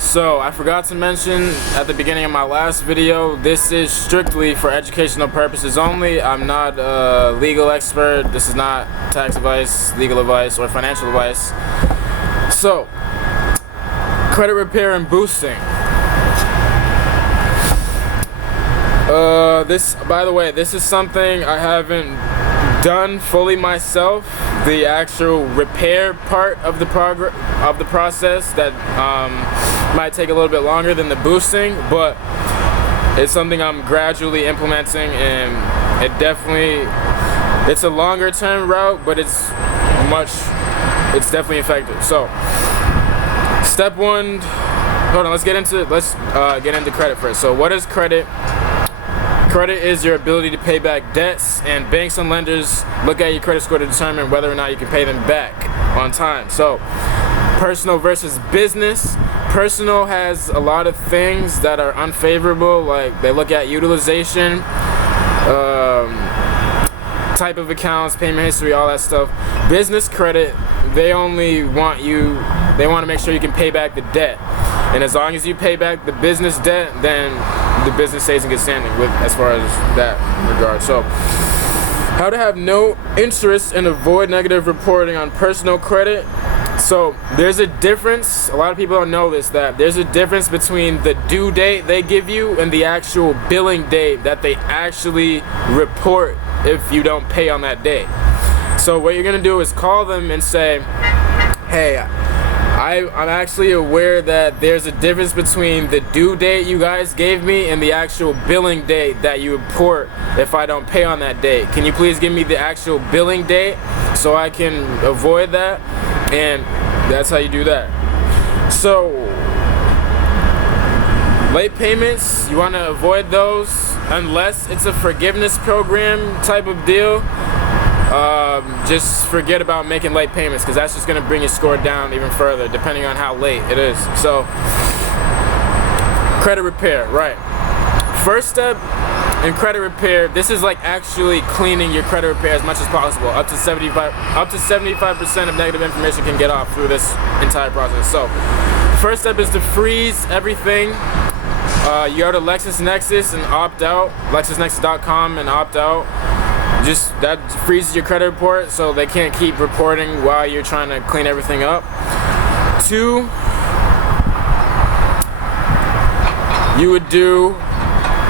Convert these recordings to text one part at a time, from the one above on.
Alright, so I forgot to mention at the beginning of my last video, this is strictly for educational purposes only. I'm not a legal expert. This is not tax advice, legal advice, or financial advice. So, credit repair and boosting. By the way, this is something I haven't done fully myself. The actual repair part of the process that might take a little bit longer than the boosting, but it's something I'm gradually implementing, and it's a longer term route, but it's definitely effective. So step one, hold on, let's get into credit first. So what is credit? Credit is your ability to pay back debts, and banks and lenders look at your credit score to determine whether or not you can pay them back on time. So, personal versus business. Personal has a lot of things that are unfavorable, like they look at utilization, type of accounts, payment history, all that stuff. Business credit, they want to make sure you can pay back the debt. And as long as you pay back the business debt, then the business stays in good standing as far as that regard. So, how to have no interest and avoid negative reporting on personal credit. So, there's a difference. A lot of people don't know this, that there's a difference between the due date they give you and the actual billing date that they actually report if you don't pay on that day. So, what you're going to do is call them and say, hey, I'm actually aware that there's a difference between the due date you guys gave me and the actual billing date that you report if I don't pay on that date. Can you please give me the actual billing date so I can avoid that? And that's how you do that. So, late payments, you want to avoid those unless it's a forgiveness program type of deal. Just forget about making late payments, because that's just going to bring your score down even further depending on how late it is. So, credit repair, right. First step in credit repair, this is like actually cleaning your credit repair as much as possible. Up to 75% of negative information can get off through this entire process. So, first step is to freeze everything. You go to LexisNexis and opt out, LexisNexis.com and opt out. Just that freezes your credit report, so they can't keep reporting while you're trying to clean everything up. 2, you would do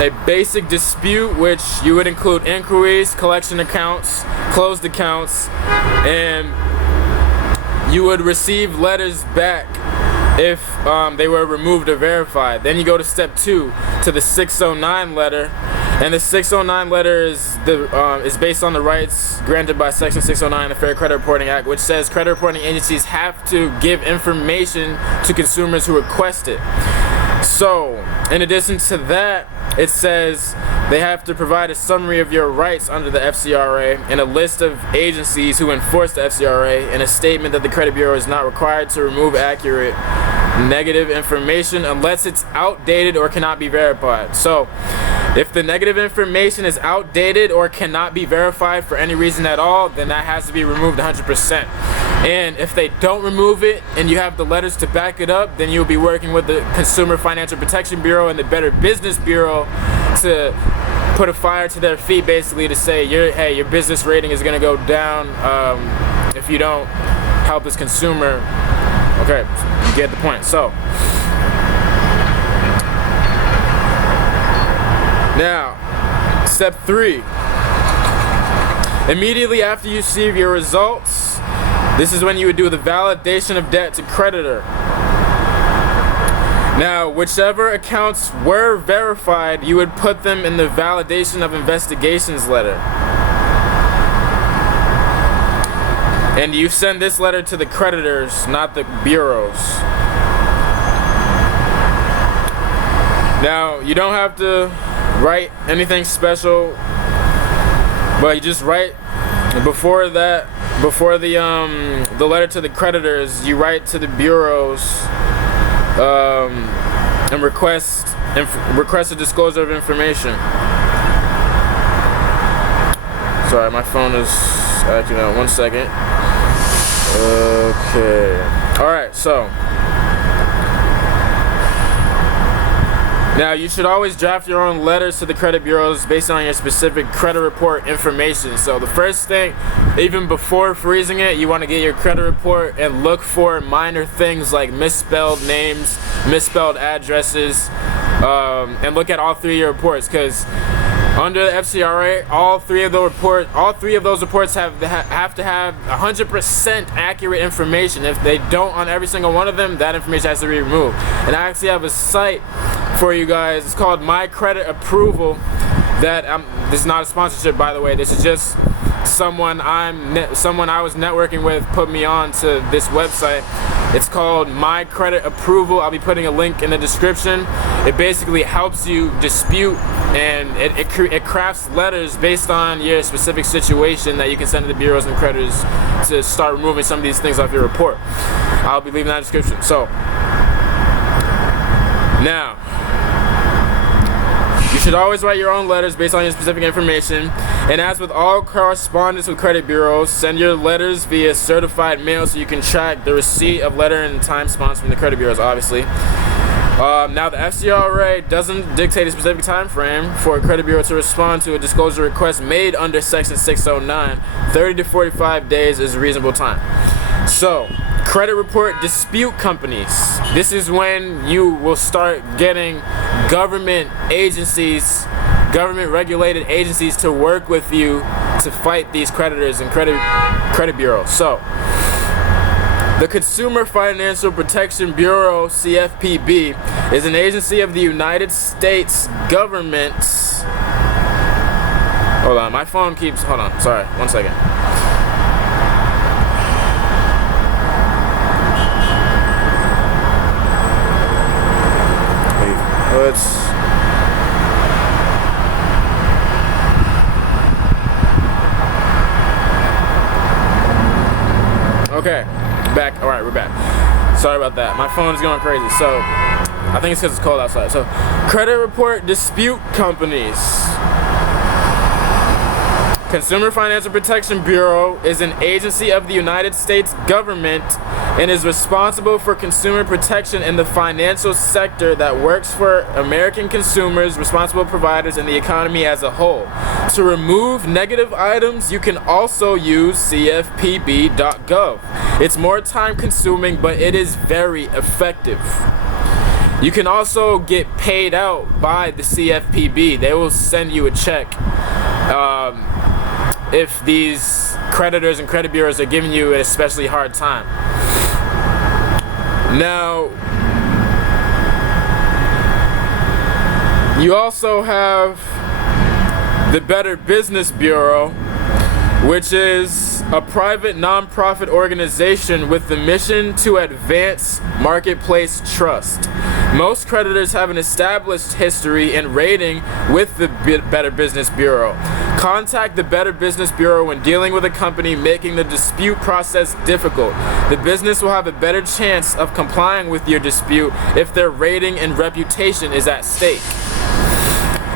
a basic dispute, which you would include inquiries, collection accounts, closed accounts, and you would receive letters back if they were removed or verified. Then you go to step 2, to the 609 letter. And the 609 letter is based on the rights granted by Section 609 of the Fair Credit Reporting Act, which says credit reporting agencies have to give information to consumers who request it. So, in addition to that, it says they have to provide a summary of your rights under the FCRA and a list of agencies who enforce the FCRA, and a statement that the Credit Bureau is not required to remove accurate negative information unless it's outdated or cannot be verified. So, if the negative information is outdated or cannot be verified for any reason at all, then that has to be removed 100%. And if they don't remove it and you have the letters to back it up, then you'll be working with the Consumer Financial Protection Bureau and the Better Business Bureau to put a fire to their feet, basically, to say, hey, your business rating is going to go down if you don't help this consumer. Okay, you get the point. So, now, step 3. Immediately after you receive your results, this is when you would do the validation of debt to creditor. Now, whichever accounts were verified, you would put them in the validation of investigations letter. And you send this letter to the creditors, not the bureaus. Now, you don't have to write anything special, but you just write before the letter to the creditors, you write to the bureaus and request a disclosure of information. Sorry, my phone is acting out. 1 second. Okay. Alright, so Now, you should always draft your own letters to the credit bureaus based on your specific credit report information. So the first thing, even before freezing it, you want to get your credit report and look for minor things like misspelled names, misspelled addresses, and look at all three of your reports, because under the FCRA, all three of those reports have to have 100% accurate information. If they don't on every single one of them, that information has to be removed. And I actually have a site for you guys. It's called My Credit Approval. This is not a sponsorship, by the way. This is just someone I was networking with put me on to this website. It's called My Credit Approval. I'll be putting a link in the description. It basically helps you dispute, and it crafts letters based on your specific situation that you can send to the bureaus and creditors to start removing some of these things off your report. I'll be leaving that in the description. So now, you should always write your own letters based on your specific information. And as with all correspondence with credit bureaus, send your letters via certified mail so you can track the receipt of letter and time sponsor from the credit bureaus, obviously. Now, the FCRA doesn't dictate a specific time frame for a credit bureau to respond to a disclosure request made under Section 609. 30 to 45 days is a reasonable time. So, credit report dispute companies. This is when you will start getting government regulated agencies to work with you to fight these creditors and credit bureaus. So, the Consumer Financial Protection Bureau, CFPB, is an agency of the United States government. Hold on, my phone keeps, hold on, sorry, 1 second. Okay, back. All right, we're back. Sorry about that. My phone is going crazy. So, I think it's because it's cold outside. So, credit report dispute companies. Consumer Financial Protection Bureau is an agency of the United States government and is responsible for consumer protection in the financial sector that works for American consumers, responsible providers, and the economy as a whole. To remove negative items, you can also use cfpb.gov. It's more time consuming, but it is very effective. You can also get paid out by the CFPB. They will send you a check if these creditors and credit bureaus are giving you an especially hard time. Now, you also have the Better Business Bureau, which is a private nonprofit organization with the mission to advance marketplace trust. Most creditors have an established history and rating with the Better Business Bureau. Contact the Better Business Bureau when dealing with a company making the dispute process difficult. The business will have a better chance of complying with your dispute if their rating and reputation is at stake.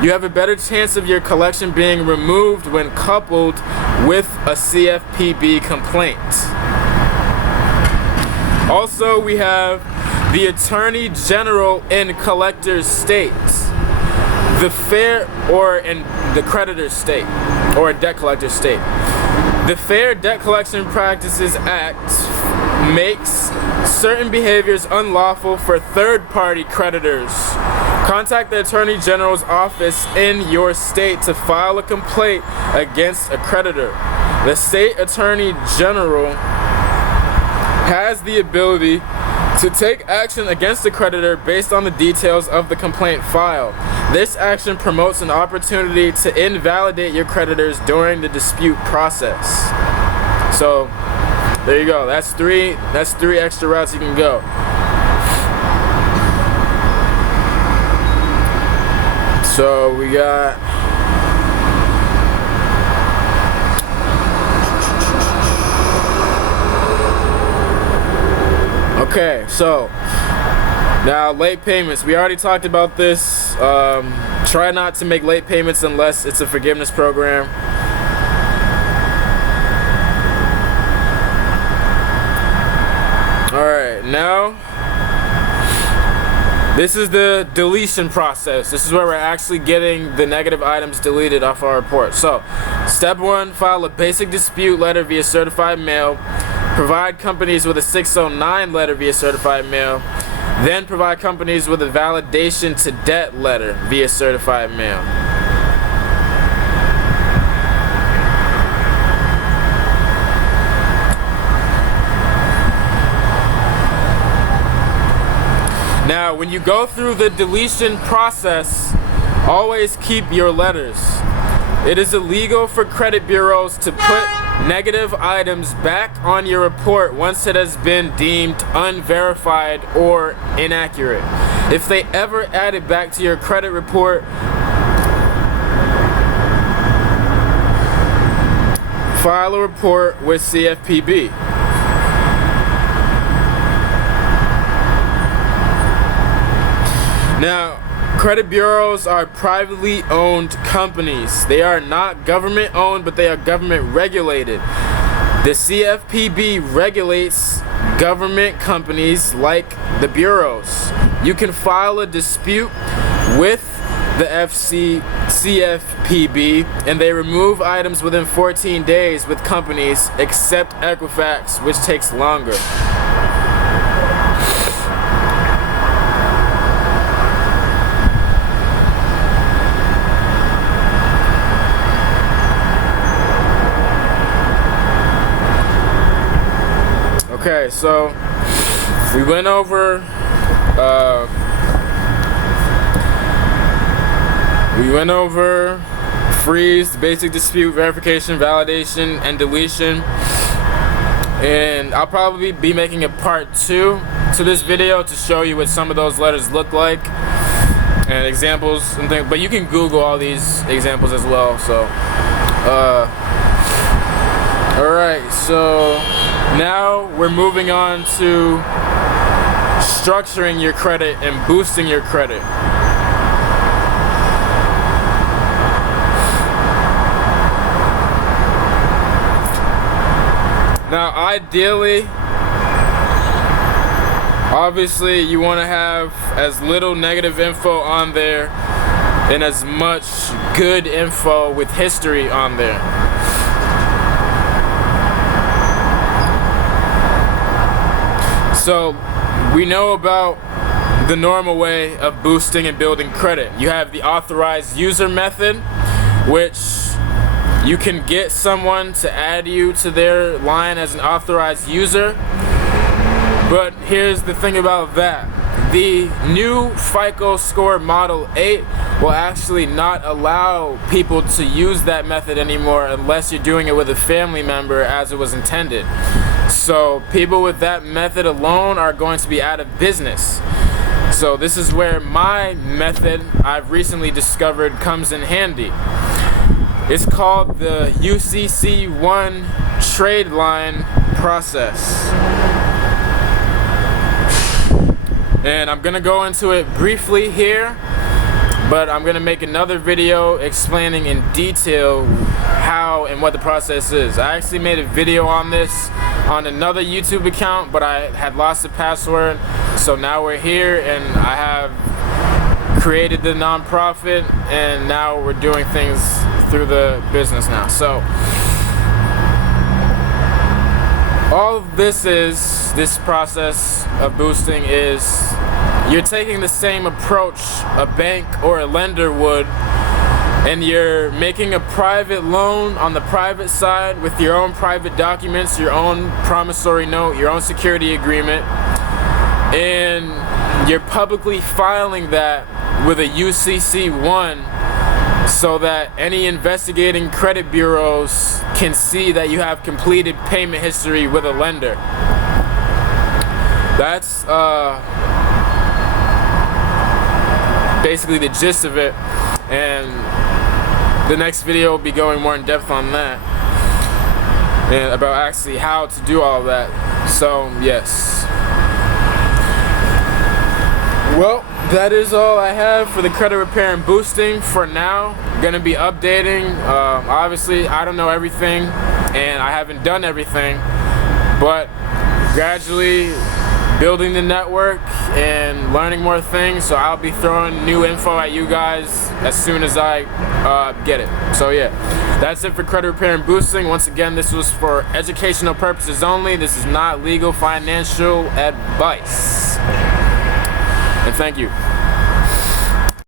You have a better chance of your collection being removed when coupled with a CFPB complaint. Also, we have the Attorney General in collector's state, the the creditor's state, or a debt collector's state. The Fair Debt Collection Practices Act makes certain behaviors unlawful for third-party creditors. Contact the Attorney General's office in your state to file a complaint against a creditor. The State Attorney General has the ability to take action against the creditor based on the details of the complaint filed. This action promotes an opportunity to invalidate your creditors during the dispute process. So, there you go. That's three extra routes you can go. So we got okay, so now late payments. We already talked about this. Try not to make late payments unless it's a forgiveness program. Alright, now This is the deletion process. This is where we're actually getting the negative items deleted off our report. So, step 1, file a basic dispute letter via certified mail. Provide companies with a 609 letter via certified mail. Then provide companies with a validation to debt letter via certified mail. Now, when you go through the deletion process, always keep your letters. It is illegal for credit bureaus to put negative items back on your report once it has been deemed unverified or inaccurate. If they ever add it back to your credit report, file a report with CFPB. Now, credit bureaus are privately owned companies. They are not government owned, but they are government regulated. The CFPB regulates government companies like the bureaus. You can file a dispute with the CFPB, and they remove items within 14 days with companies except Equifax, which takes longer. Okay, so we went over freeze, basic dispute, verification, validation, and deletion. And I'll probably be making a part 2 to this video to show you what some of those letters look like and examples and things. But you can Google all these examples as well. So, all right, so now we're moving on to structuring your credit and boosting your credit. Now, ideally, obviously, you want to have as little negative info on there and as much good info with history on there. So, we know about the normal way of boosting and building credit. You have the authorized user method, which you can get someone to add you to their line as an authorized user. But here's the thing about that. The new FICO score Model 8 will actually not allow people to use that method anymore unless you're doing it with a family member as it was intended. So people with that method alone are going to be out of business. So this is where my method I've recently discovered comes in handy. It's called the UCC-1 trade line process. And I'm gonna go into it briefly here, but I'm gonna make another video explaining in detail how and what the process is. I actually made a video on this on another YouTube account, but I had lost the password, so now we're here and I have created the nonprofit and now we're doing things through the business now. So all of this process of boosting is you're taking the same approach a bank or a lender would, and you're making a private loan on the private side with your own private documents, your own promissory note, your own security agreement, and you're publicly filing that with a UCC-1 so that any investigating credit bureaus can see that you have completed payment history with a lender. That's basically the gist of it, and the next video will be going more in depth on that and about actually how to do all that. So yes, well, that is all I have for the credit repair and boosting for now. Gonna be updating. Obviously I don't know everything and I haven't done everything, but gradually building the network and learning more things. So I'll be throwing new info at you guys as soon as I get it. So yeah, that's it for credit repair and boosting. Once again, this was for educational purposes only. This is not legal financial advice. And thank you.